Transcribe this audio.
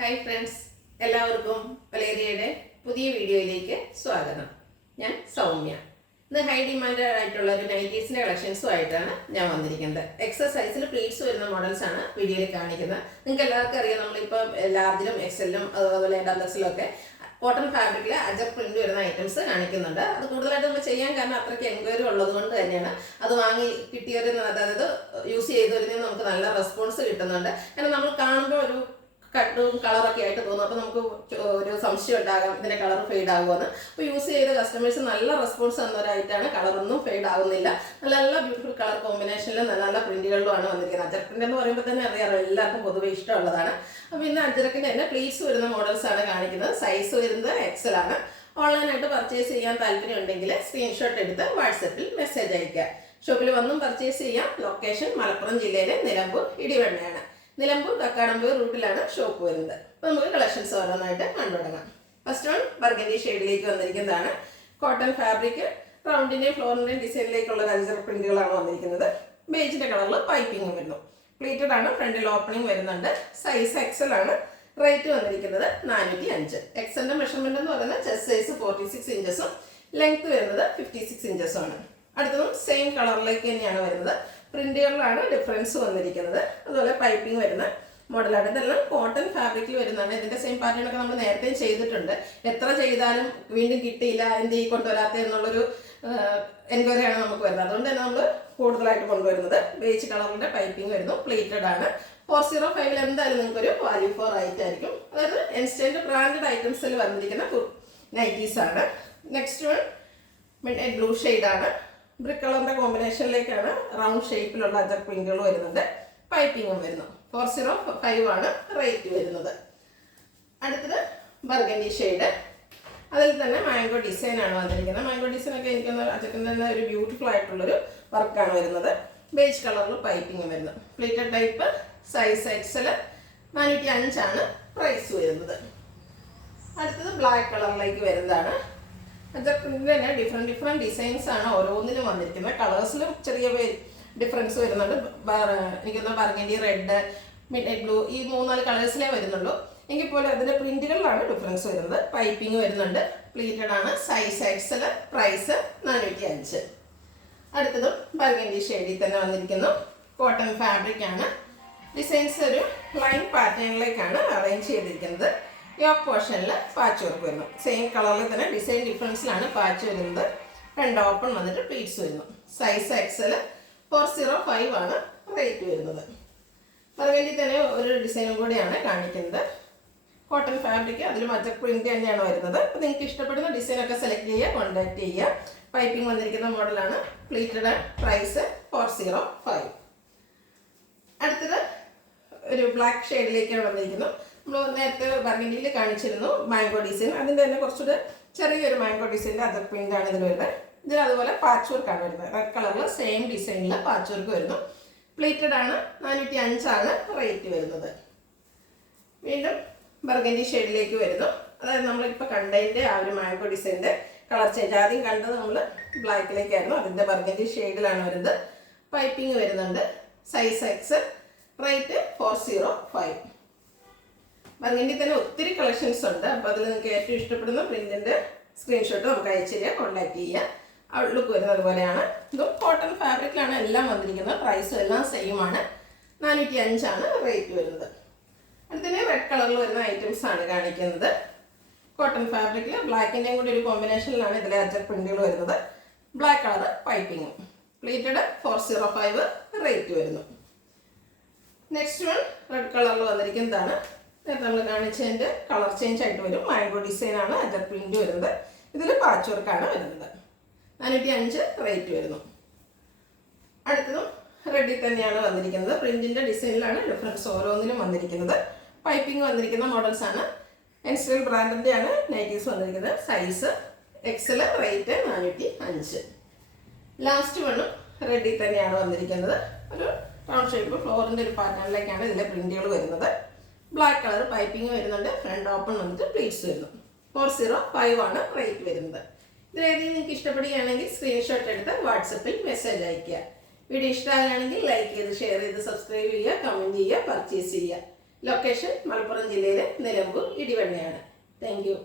Hi friends, എല്ലാവർക്കും വലേറിയയുടെ പുതിയ വീഡിയോയിലേക്ക് സ്വാഗതം. ഞാൻ സൗമ്യ. ഇന്ന് ഹൈ ഡിമാൻഡ് ആയിട്ടുള്ള ഒരു നൈറ്റീസിൻ്റെ കളക്ഷൻസുമായിട്ടാണ് ഞാൻ വന്നിരിക്കുന്നത്. എക്സസൈസിൽ പ്ലീറ്റ്സ് വരുന്ന മോഡൽസ് ആണ് വീഡിയോയിൽ കാണിക്കുന്നത്. നിങ്ങൾക്ക് എല്ലാവർക്കും അറിയാം, നമ്മളിപ്പോൾ ലാർജിലും എക്സലിലും അതുപോലെ ഡബിൾസിലും ഒക്കെ കോട്ടൺ ഫാബ്രിക്കിൽ അജർ പ്രിന്റ് വരുന്ന ഐറ്റംസ് കാണിക്കുന്നുണ്ട്. അത് കൂടുതലായിട്ട് നമ്മൾ ചെയ്യാൻ കാരണം അത്രയ്ക്ക് എൻക്വയറി ഉള്ളത് കൊണ്ട് തന്നെയാണ്. അത് വാങ്ങി കിട്ടിയവരിൽ അതായത് യൂസ് ചെയ്തവരിൽ നിന്ന് നമുക്ക് നല്ല റെസ്പോൺസ് കിട്ടുന്നുണ്ട്. കാരണം നമ്മൾ കാണുമ്പോൾ ഒരു കട്ടും കളറൊക്കെ ആയിട്ട് തോന്നും. അപ്പോൾ നമുക്ക് ഒരു സംശയം ഉണ്ടാകാം, ഇതിൻ്റെ കളർ ഫെയ്ഡ് ആകുമെന്ന്. അപ്പോൾ യൂസ് ചെയ്ത കസ്റ്റമേഴ്സ് നല്ല റെസ്പോൺസ് തന്നവരായിട്ടാണ്. കളറൊന്നും ഫെയ്ഡ് ആകുന്നില്ല. നല്ല നല്ല ബ്യൂട്ടിഫുൾ കളർ കോമ്പിനേഷനിലും നല്ല നല്ല പ്രിന്റുകളിലുമാണ് വന്നിരിക്കുന്നത്. അജർ പ്രിന്റ് എന്ന് പറയുമ്പോൾ തന്നെ അറിയാമല്ലോ, എല്ലാവർക്കും പൊതുവെ ഇഷ്ടമുള്ളതാണ്. അപ്പോൾ ഇന്ന് അജറക്കിൻ്റെ തന്നെ പ്ലീറ്റ്സ് വരുന്ന മോഡൽസ് ആണ് കാണിക്കുന്നത്. സൈസ് വരുന്നത് എക്സൽ ആണ്. ഓൺലൈനായിട്ട് പർച്ചേസ് ചെയ്യാൻ താല്പര്യം ഉണ്ടെങ്കിൽ സ്ക്രീൻഷോട്ട് എടുത്ത് വാട്സപ്പിൽ മെസ്സേജ് അയയ്ക്കുക. ഷോപ്പിൽ വന്നും പർച്ചേസ് ചെയ്യാം. ലൊക്കേഷൻ മലപ്പുറം ജില്ലയിലെ നിലമ്പൂർ ഇടിവണ്ണയാണ്. നിലമ്പൂർ കക്കാടമ്പൂർ റൂട്ടിലാണ് ഷോപ്പ് വരുന്നത്. അപ്പോൾ നമുക്ക് കളക്ഷൻസ് ഓരോന്നായിട്ട് കണ്ടുതുടങ്ങാം. ഫസ്റ്റ് വൺ ബർഗൻഡി ഷെയ്ഡിലേക്ക് വന്നിരിക്കുന്നതാണ്. കോട്ടൺ ഫാബ്രിക്, റൗണ്ടിൻ്റെയും ഫ്ലോറിൻ്റെയും ഡിസൈനിലേക്കുള്ള അജർ പ്രിന്റുകളാണ് വന്നിരിക്കുന്നത്. ബേജിൻ്റെ കളറിൽ പൈപ്പിംഗ് വരുന്നു. പ്ലീറ്റഡ് ആണ്. ഫ്രണ്ടിൽ ഓപ്പണിംഗ് വരുന്നുണ്ട്. സൈസ് എക്സൽ ആണ്. റേറ്റ് വന്നിരിക്കുന്നത് 405. എക്സലിൻ്റെ മെഷർമെന്റ് എന്ന് പറയുന്നത് ചെസ്റ്റ് സൈസ് 46 ഇഞ്ചസും ലെങ്ത് വരുന്നത് 56 ഇഞ്ചസും ആണ്. അടുത്തതും സെയിം കളറിലേക്ക് തന്നെയാണ് വരുന്നത്. പ്രിന്റുകളിലാണ് ഡിഫറൻസ് വന്നിരിക്കുന്നത്. അതുപോലെ പൈപ്പിംഗ് വരുന്ന മോഡലാണ്. ഇതെല്ലാം കോട്ടൺ ഫാബ്രിക്കിൽ വരുന്നതാണ്. ഇതിന്റെ സെയിം പാറ്റേണൊക്കെ നമ്മൾ നേരത്തെ ചെയ്തിട്ടുണ്ട്. എത്ര ചെയ്താലും വീണ്ടും കിട്ടിയില്ല, എന്ത് കൊണ്ടുവരാത്ത എന്നുള്ളൊരു എൻക്വയറിയാണ് നമുക്ക് വരുന്നത്. അതുകൊണ്ട് തന്നെ നമ്മൾ കൂടുതലായിട്ട് കൊണ്ടുവരുന്നത്. ബേജ് കളറിന്റെ പൈപ്പിംഗ് വരുന്നു. പ്ലേറ്റഡ് ആണ്. 405 എന്തായാലും നിങ്ങൾക്കൊരു വാല്യൂ ഫോർ റൈറ്റ് ആയിരിക്കും. അതായത് ഇൻസ്റ്റന്റ് ബ്രാൻഡഡ് ഐറ്റംസിൽ വന്നിരിക്കുന്ന നൈറ്റീസ് ആണ്. Next one mid night blue ഷെയ്ഡാണ്. ബ്രിക്ക് കളറിന്റെ കോമ്പിനേഷനിലേക്കാണ് റൗണ്ട് ഷേപ്പിലുള്ള അജർ പ്രിന്റുകൾ വരുന്നുണ്ട്. പൈപ്പിങ്ങും വരുന്നു. 405 ആണ് റേറ്റ് വരുന്നത്. അടുത്തത് ബർഗൻഡി ഷെയ്ഡ്. അതിൽ തന്നെ മാംഗോ ഡിസൈൻ ആണ് വന്നിരിക്കുന്നത്. മാംഗോ ഡിസൈൻ ഒക്കെ എനിക്ക് അജക്കിൻ്റെ തന്നെ ഒരു ബ്യൂട്ടിഫുൾ ആയിട്ടുള്ളൊരു വർക്കാണ് വരുന്നത്. ബേജ് കളറിൽ പൈപ്പിങ്ങും വരുന്നു. പ്ലേറ്റഡ് ടൈപ്പ്, സൈസ് എക്സൽ, 405 ആണ് പ്രൈസ് വരുന്നത്. അടുത്തത് ബ്ലാക്ക് കളറിലേക്ക് വരുന്നതാണ്. അജർ പ്രിന്റിൽ തന്നെ ഡിഫറെൻറ്റ് ഡിസൈൻസ് ആണ് ഓരോന്നിലും വന്നിരിക്കുന്നത്. കളേഴ്സിലും ചെറിയ ഡിഫറൻസ് വരുന്നുണ്ട്. എനിക്കൊന്ന് burgundy, red, midnight blue, ഈ 3-4 കളേഴ്സിലേ വരുന്നുള്ളൂ. എങ്കിൽ പോലും അതിൻ്റെ പ്രിന്റുകളിലാണ് ഡിഫറൻസ് വരുന്നത്. പൈപ്പിംഗ് വരുന്നുണ്ട്. പ്ലീറ്റഡ് ആണ്. Size XL, price 405. അടുത്തതും ബർഗൻഡി ഷെയ്ഡിൽ തന്നെ വന്നിരിക്കുന്നു. കോട്ടൺ ഫാബ്രിക് ആണ്. ഡിസൈൻസ് ഒരു ലൈൻ പാറ്റേണിലേക്കാണ് അറേഞ്ച് ചെയ്തിരിക്കുന്നത്. യോക്ക് പോർഷനിൽ പാച്ച് വർക്ക് വരുന്നു. സെയിം കളറിൽ തന്നെ ഡിസൈൻ ഡിഫറൻസിലാണ് പാച്ച് വരുന്നത്. രണ്ട് ഓപ്പൺ വന്നിട്ട് പ്ലീറ്റ്സ് വരുന്നു. സൈസ് എക്സൽ, 405 ആണ് റേറ്റ് വരുന്നത്. ബർഗൻഡി തന്നെ ഒരു ഡിസൈനും കൂടിയാണ് കാണിക്കുന്നത്. കോട്ടൺ ഫാബ്രിക്, അതിൽ അജർ പ്രിന്റ് തന്നെയാണ് വരുന്നത്. അപ്പോൾ നിങ്ങൾക്ക് ഇഷ്ടപ്പെടുന്ന ഡിസൈനൊക്കെ സെലക്ട് ചെയ്യുക, കോൺടാക്ട് ചെയ്യുക. പൈപ്പിംഗ് വന്നിരിക്കുന്ന മോഡലാണ്. Pleated, price 405. അടുത്തത് ഒരു ബ്ലാക്ക് ഷെയ്ഡിലേക്കാണ് വന്നിരിക്കുന്നത്. നമ്മൾ നേരത്തെ ബർഗൻഡിയിൽ കാണിച്ചിരുന്നു മാംഗോ ഡിസൈൻ. അതിൻ്റെ തന്നെ കുറച്ചുകൂടെ ചെറിയൊരു മാംഗോ ഡിസൈനിൻ്റെ അജർ പ്രിന്റ് ആണ് ഇതിൽ വരുന്നത്. ഇതിൽ അതുപോലെ പാച്ച് വർക്കാണ് വരുന്നത്. റെഡ് കളറിൽ സെയിം ഡിസൈനിൽ പാച്ച് വർക്ക് വരുന്നു. പ്ലേറ്റഡ് ആണ്. 405 ആണ് റേറ്റ് വരുന്നത്. വീണ്ടും ബർഗൻഡി ഷെയ്ഡിലേക്ക് വരുന്നു. അതായത് നമ്മളിപ്പോൾ കണ്ടതിൻ്റെ ആ ഒരു മാംഗോ ഡിസൈനിൻ്റെ കളർ ചേഞ്ച്. ആദ്യം കണ്ടത് നമ്മൾ ബ്ലാക്കിലേക്കായിരുന്നു. അതിൻ്റെ ബർഗൻഡി ഷെയ്ഡിലാണ് വരുന്നത്. പൈപ്പിംഗ് വരുന്നുണ്ട്. Size X, rate 405. ബർഗൻഡി തന്നെ ഒത്തിരി കളക്ഷൻസ് ഉണ്ട്. അപ്പോൾ അതിൽ നിങ്ങൾക്ക് ഏറ്റവും ഇഷ്ടപ്പെടുന്ന പ്രിന്റിൻ്റെ സ്ക്രീൻഷോട്ട് നമുക്ക് അയച്ചു തരിക, കോൺടാക്ട് ചെയ്യുക. ഔട്ട്ലുക്ക് വരുന്നത് അതുപോലെയാണ്. ഇതും കോട്ടൺ ഫാബ്രിക്കിലാണ് എല്ലാം വന്നിരിക്കുന്നത്. പ്രൈസും എല്ലാം സെയിം ആണ്. 405 ആണ് റേറ്റ് വരുന്നത്. അടുത്തന്നെ റെഡ് കളറിൽ വരുന്ന ഐറ്റംസ് ആണ് കാണിക്കുന്നത്. കോട്ടൺ ഫാബ്രിക്കിൽ ബ്ലാക്കിൻ്റെയും കൂടി ഒരു കോമ്പിനേഷനിലാണ് ഇതിലെ അജർ പ്രിന്റുകൾ വരുന്നത്. ബ്ലാക്ക് കളർ പൈപ്പിങ്ങും. പ്ലീറ്റഡ് 405 റേറ്റ് വരുന്നു. നെക്സ്റ്റ് വൺ റെഡ് കളറിൽ വന്നിരിക്കുന്നതാണ്. നമ്മൾ കാണിച്ചതിൻ്റെ കളർ ചേഞ്ച് ആയിട്ട് വരും. മാംഗോ ഡിസൈൻ ആണ് അജർ പ്രിന്റ് വരുന്നത്. ഇതിൽ പാച്ച് വർക്കാണ് വരുന്നത്. 405 റേറ്റ് വരുന്നു. അടുത്തതും റെഡിൽ തന്നെയാണ് വന്നിരിക്കുന്നത്. പ്രിന്റിൻ്റെ ഡിസൈനിലാണ് ഡിഫറൻസ് ഓരോന്നിലും വന്നിരിക്കുന്നത്. പൈപ്പിംഗ് വന്നിരിക്കുന്ന മോഡൽസ് ആണ്. എൻസ്റ്റൽ ബ്രാൻഡിൻ്റെ ആണ് നൈറ്റീസ് വന്നിരിക്കുന്നത്. Size Excel, rate 405. ലാസ്റ്റ് വണ്ണും റെഡിൽ തന്നെയാണ് വന്നിരിക്കുന്നത്. ഒരു റൗണ്ട് ഷേപ്പ് ഫ്ലോറിൻ്റെ ഒരു പാറ്റേണിലേക്കാണ് ഇതിലെ പ്രിന്റുകൾ വരുന്നത്. ബ്ലാക്ക് കളർ പൈപ്പിംഗ് വരുന്നുണ്ട്. ഫ്രണ്ട് ഓപ്പൺ വന്നിട്ട് പ്ലീറ്റ്സ് വരുന്നു. 405 ആണ് റേറ്റ് വരുന്നത്. ഇതിലേതെങ്കിലും നിങ്ങൾക്ക് ഇഷ്ടപ്പെടുകയാണെങ്കിൽ സ്ക്രീൻഷോട്ട് എടുത്ത് വാട്സപ്പിൽ മെസ്സേജ് അയയ്ക്കുക. വീഡിയോ ഇഷ്ടമാകുകയാണെങ്കിൽ ലൈക്ക് ചെയ്ത്, ഷെയർ ചെയ്ത്, സബ്സ്ക്രൈബ് ചെയ്യുക, കമൻറ്റ് ചെയ്യുക, പർച്ചേസ് ചെയ്യുക. ലൊക്കേഷൻ മലപ്പുറം ജില്ലയിലെ നിലമ്പൂർ ഇടിവണ്ണയാണ്. Thank you.